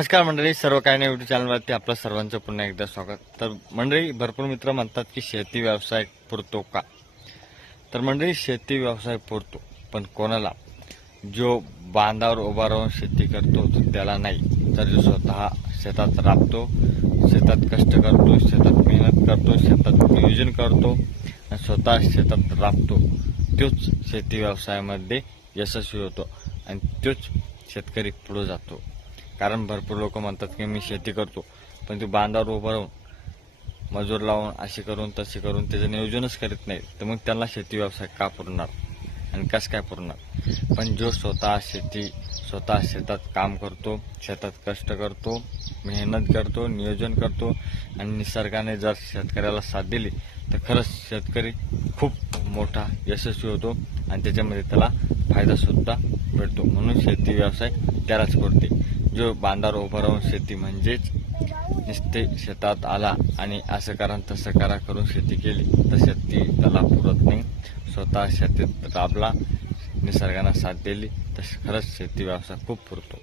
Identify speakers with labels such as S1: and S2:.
S1: नमस्कार मंडळी सर्व काही नाही युट्यूब चॅनलवरती आपलं सर्वांचं पुन्हा एकदा स्वागत. तर मंडळी भरपूर मित्र म्हणतात की शेती व्यवसाय पुरतो का? तर मंडळी शेती व्यवसाय पुरतो पण कोणाला? जो बांधावर उभा राहून शेती करतो तर त्याला नाही. तर जो स्वतः शेतात राबतो शेतात कष्ट करतो शेतात मेहनत करतो शेतात नियोजन करतो आणि स्वतः शेतात राबतो तोच शेती व्यवसायामध्ये यशस्वी होतो आणि तोच शेतकरी पुढे जातो. कारण भरपूर लोक म्हणतात की मी शेती करतो पण तू बांधावर उभं राहून मजूर लावून असे करून तसे करून त्याचं नियोजनच करीत नाही तर मग त्यांना शेती व्यवसाय का पुरणार? आणि कसं काय पुरणार? पण जो स्वतः शेती स्वतः शेतात काम करतो शेतात कष्ट करतो मेहनत करतो नियोजन करतो आणि निसर्गाने जर शेतकऱ्याला साथ दिली तर खरंच शेतकरी खूप मोठा यशस्वी होतो आणि त्याच्यामध्ये त्याला फायदासुद्धा भेटतो. म्हणून शेती व्यवसाय त्यालाच पुरते. जो बांधार उभा राहून शेती म्हणजेच नुसते शेतात आला आणि असं करा तसं करा करून शेती केली तर शेती त्याला पुरत नाही. स्वतः शेतीत राबला निसर्गानं साथ दिली तर खरंच शेती व्यवसाय खूप पुरतो.